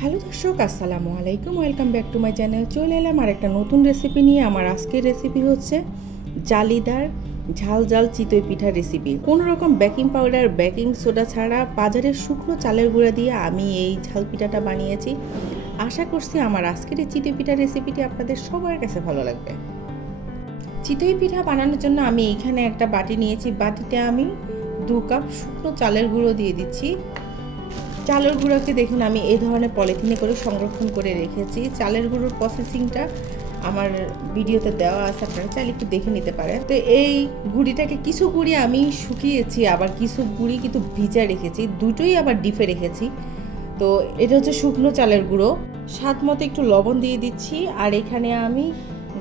Hello দর্শক, আসসালামু আলাইকুম। Welcome back to my channel চলে এলাম আর একটা নতুন রেসিপি নিয়ে। আমার আজকের রেসিপি হচ্ছে জালিদার ঝাল ঝাল চিতই পিঠা রেসিপি কোনো রকম বেকিং পাউডার বেকিং সোডা ছাড়া বাজারের শুকনো চালের গুঁড়া দিয়ে আমি এই ঝাল পিঠাটা বানিয়েছি। আশা করছি আমার আজকের এই চিতই পিঠা রেসিপিটি আপনাদের সবার কাছে ভালো লাগবে। চিতই পিঠা বানানোর জন্য আমি এখানে একটা বাটি নিয়েছি। বাটিতে আমি দু কাপ শুকনো চালের গুঁড়ো দিয়ে দিচ্ছি। চালের গুঁড়োকে দেখুন, আমি এই ধরনের পলিথিনে করে সংরক্ষণ করে রেখেছি। চালের গুঁড়োর প্রসেসিংটা আমার ভিডিওতে দেওয়া আছে, আপনারা চাইলে একটু দেখে নিতে পারেন। তো এই গুঁড়িটাকে কিছু গুঁড়ি আমি শুকিয়েছি, আবার কিছু গুঁড়ি কিন্তু ভিজা রেখেছি, দুটোই আবার ডিপে রেখেছি। তো এটা হচ্ছে শুকনো চালের গুঁড়ো। স্বাদ মতো একটু লবণ দিয়ে দিচ্ছি, আর এখানে আমি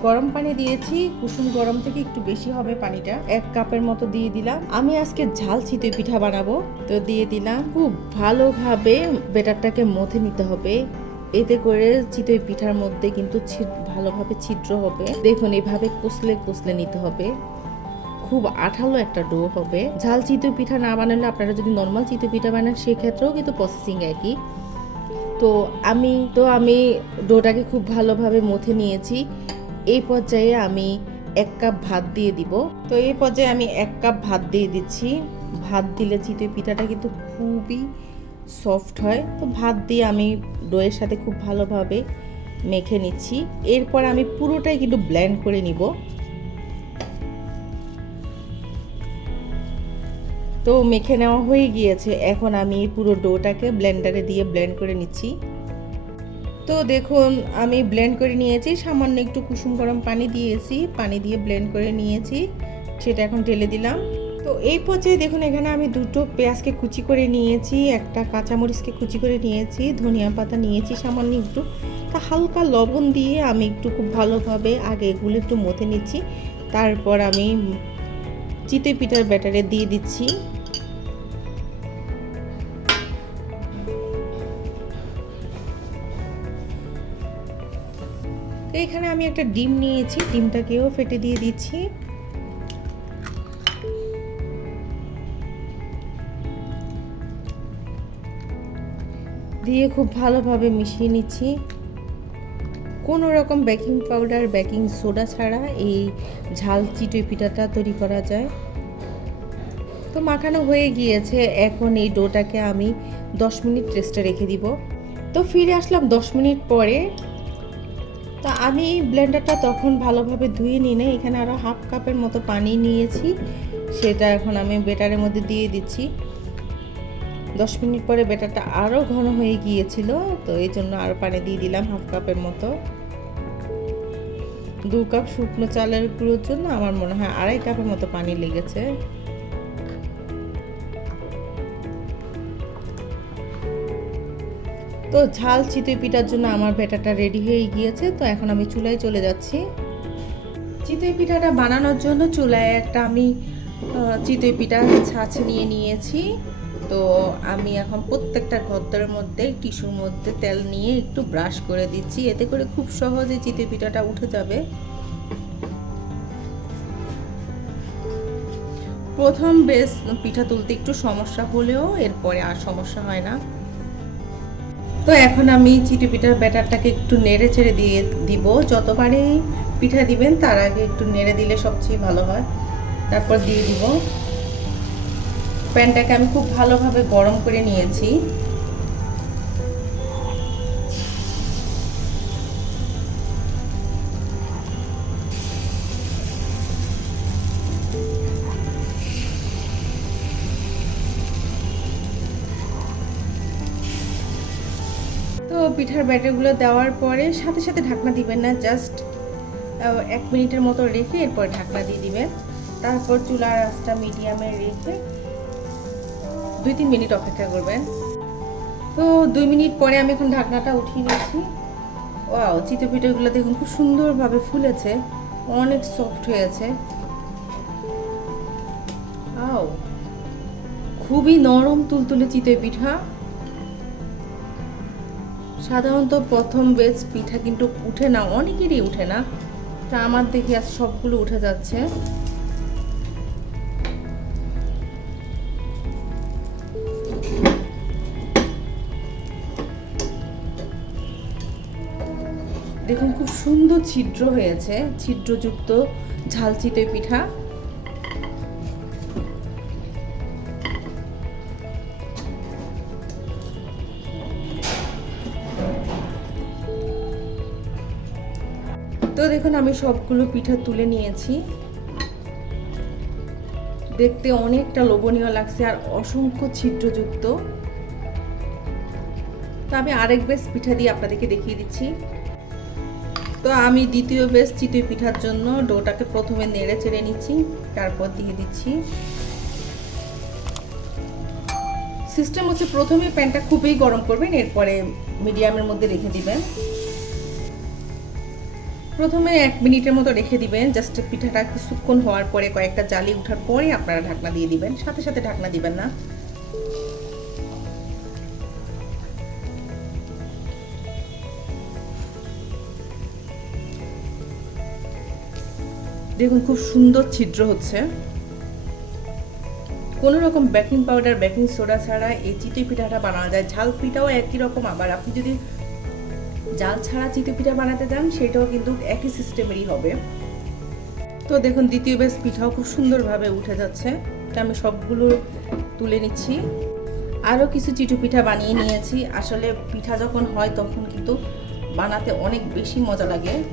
গরম পানি দিয়েছি, কুসুম গরম থেকে একটু বেশি হবে পানিটা। এক কাপের মতো দিয়ে দিলাম। আমি আজকে ঝাল চিতই পিঠা বানাবো। তো দিয়ে দিলাম, খুব ভালোভাবে বেটারটাকে মথে নিতে হবে। এতে করে চিতই পিঠার মধ্যে কিন্তু ভালোভাবে ছিদ্র হবে। দেখুন এইভাবে কুসলে কুসলে নিতে হবে। খুব আঠালো একটা ডো হবে। ঝাল চিতই পিঠা না বানালে আপনারা যদি নর্মাল চিতই পিঠা বানান, সেক্ষেত্রেও কিন্তু প্রসেসিং একই। তো আমি তো আমি ডোটাকে খুব ভালোভাবে মথে নিয়েছি। এই পর্যায়ে আমি এক কাপ ভাত দিয়ে দিব। তো এই পর্যায়ে আমি এক কাপ ভাত দিয়ে দিচ্ছি। ভাত দিলে চিতই পিঠাটা কিন্তু খুবই সফট হয়। তো ভাত দিয়ে আমি ডোয়ের সাথে খুব ভালোভাবে মেখে নিচ্ছি। এরপর আমি পুরোটাই কিন্তু ব্ল্যান্ড করে নিব। তো মেখে নেওয়া হয়ে গিয়েছে। এখন আমি পুরো ডোটাকে ব্লেন্ডারে দিয়ে ব্লেন্ড করে নিচ্ছি। তো দেখুন, আমি ব্লেন্ড করে নিয়েছি। সামান্য একটু কুসুম গরম পানি দিয়েছি। পানি দিয়ে ব্লেন্ড করে নিয়েছি। সেটা এখন ঢেলে দিলাম। তো এই পর্যায়ে দেখুন, এখানে আমি দুটো পেঁয়াজকে কুচি করে নিয়েছি, একটা কাঁচামরিচকে কুচি করে নিয়েছি, ধনিয়া পাতা নিয়েছি সামান্য একটু। তা হালকা লবণ দিয়ে আমি একটু খুব ভালোভাবে আগে এগুলো একটু মথে নিচ্ছি। তারপর আমি চিতে পিঠার ব্যাটারে দিয়ে দিচ্ছি। তো এখানে আমি একটা ডিম নিয়েছি, ডিমটাকেও ফেটে দিয়ে দিচ্ছি। দিয়ে খুব ভালোভাবে মিশিয়ে নিচ্ছি। কোনো রকম বেকিং পাউডার, বেকিং সোডা ছাড়া এই ঝাল চিটুই পিঠাটা তৈরি করা যায়। তো মাখানো হয়ে গিয়েছে, এখন এই ডোটাকে আমি দশ মিনিট রেস্টে রেখে দিব। তো ফিরে আসলাম দশ মিনিট পরে। তো আমি ব্লেন্ডারটা তখন ভালোভাবে ধুয়ে নিই না এখানে আরও হাফ কাপের মতো পানি নিয়েছি। সেটা এখন আমি বেটারের মধ্যে দিয়ে দিচ্ছি। দশ মিনিট পরে বেটারটা আরও ঘন হয়ে গিয়েছিল, তো এই জন্য আরও পানি দিয়ে দিলাম হাফ কাপের মতো। দু কাপ শুকনো চালের গুঁড়োর জন্য আমার মনে হয় আড়াই কাপের মতো পানি লেগেছে। তো ঝাল চিতই পিঠার জন্য আমার ব্যাটারটা রেডি হয়ে গিয়েছে, তো এখন আমি চুলায় চলে যাচ্ছি। চিতই পিঠাটা বানানোর জন্য চুলায় একটা আমি চিতই পিঠা ছাঁচ নিয়ে নিয়েছি। তো আমি এখন প্রত্যেকটা গদ্দার মধ্যে, টিস্যুর মধ্যে তেল নিয়ে একটু ব্রাশ করে দিচ্ছি, এতে করে খুব সহজে চিতই পিঠাটা উঠে যাবে। প্রথম বেশ পিঠা তুলতে একটু সমস্যা হলেও এরপরে আর সমস্যা হয় না। তো এখন আমি চিটি পিঠার ব্যাটারটাকে একটু নেড়ে ছেড়ে দিয়ে দিব। যতবারই পিঠা দিবেন, তার আগে একটু নেড়ে দিলে সবচেয়ে ভালো হয়। তারপর দিয়ে দিব। প্যানটাকে আমি খুব ভালোভাবে গরম করে নিয়েছি। পিঠার ব্যাটারগুলো দেওয়ার পরে সাথে সাথে ঢাকনা দিবেন না জাস্ট এক মিনিটের মতো রেখে এরপর ঢাকনা দিয়ে দিবেন। তারপর চুলার আঁচটা মিডিয়ামে রেখে দুই তিন মিনিট অপেক্ষা করবেন। তো দুই মিনিট পরে আমি এখন ঢাকনাটা উঠিয়ে নিয়েছি চিতই পিঠাগুলো দেখুন খুব সুন্দরভাবে ফুলেছে, অনেক সফট হয়েছে। আও খুবই নরম তুলতুলে চিতই পিঠা। সাধারণত প্রথম বেজ পিঠা কিন্তু উঠে না, অনেকেরই উঠে না। তা আমার দেখে আজ সবগুলো উঠে যাচ্ছে। দেখুন, খুব সুন্দর ছিদ্র হয়েছে, ছিদ্রযুক্ত ঝাল চিতই পিঠা। তো দেখুন, আমি সবগুলো পিঠা তুলে নিয়েছি। দেখতে অনেকটা লোভনীয় লাগছে আর অসংখ্য ছিদ্রযুক্ত। তো আমি আরেক বেশ পিঠা দিয়ে আপনাদেরকে দেখিয়ে দিচ্ছি। তো আমি দ্বিতীয় বেশ চিতই পিঠার জন্য ডোটাকে প্রথমে নেড়ে চেড়ে নিচ্ছি, তারপর দিয়ে দিচ্ছি। সিস্টেম হচ্ছে প্রথমে প্যানটা খুবই গরম করবেন, এরপরে মিডিয়ামের মধ্যে রেখে দিবেন। প্রথমে এক মিনিটের মতো রেখে দিবেন জাস্ট পিঠাটা কিছুক্ষণ হওয়ার পরে কয়েকটা জালি উঠার পরে আপনারা ঢাকনা দিয়ে দিবেন, সাথে সাথে ঢাকনা দিবেন না। দেখুন, খুব সুন্দর ছিদ্র হচ্ছে। কোনো রকম বেকিং পাউডার বেকিং সোডা ছাড়া এই চিতই পিঠাটা বানানো যায়। ঝাল পিঠাও একই রকম, আবার আপনি যদি জাল ছাড়া পিঠা বানাতে যান, সেটাও কিন্তু একই সিস্টেমেরই হবে। তো দেখুন, দ্বিতীয় বেশ পিঠাও খুব সুন্দরভাবে উঠে যাচ্ছে। এটা আমি সবগুলো তুলে নিচ্ছি। আরও কিছু চিটু পিঠা বানিয়ে নিয়েছি। আসলে পিঠা যখন হয়, তখন কিন্তু বানাতে অনেক বেশি মজা লাগে।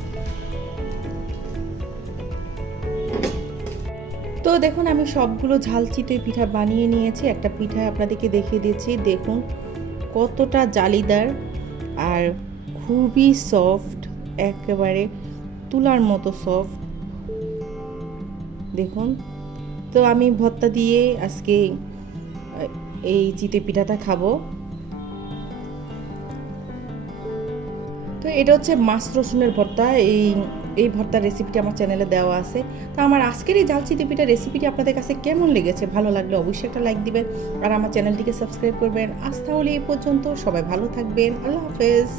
তো দেখুন, আমি সবগুলো ঝাল চিতই পিঠা বানিয়ে নিয়েছি। একটা পিঠা আপনাদেরকে দেখিয়ে দিচ্ছি। দেখুন, কতটা জালিদার। আর খুবই সফট একেবারে তুলার মতো সফট দেখুন, তো আমি ভর্তা দিয়ে আজকে এই চিতে পিঠাটা খাব। তো এটা হচ্ছে মাছ রসুনের ভর্তা। এই এই ভর্তার রেসিপিটি আমার চ্যানেলে দেওয়া আছে। তো আমার আজকের এই জাল চিতে পিঠার রেসিপিটি আপনাদের কাছে কেমন লেগেছে? ভালো লাগলে অবশ্যই একটা লাইক দিবেন। আর আমার চ্যানেলটিকে সাবস্ক্রাইব করবেন। আজ তাহলে এই পর্যন্ত সবাই ভালো থাকবেন। আল্লাহ হাফেজ।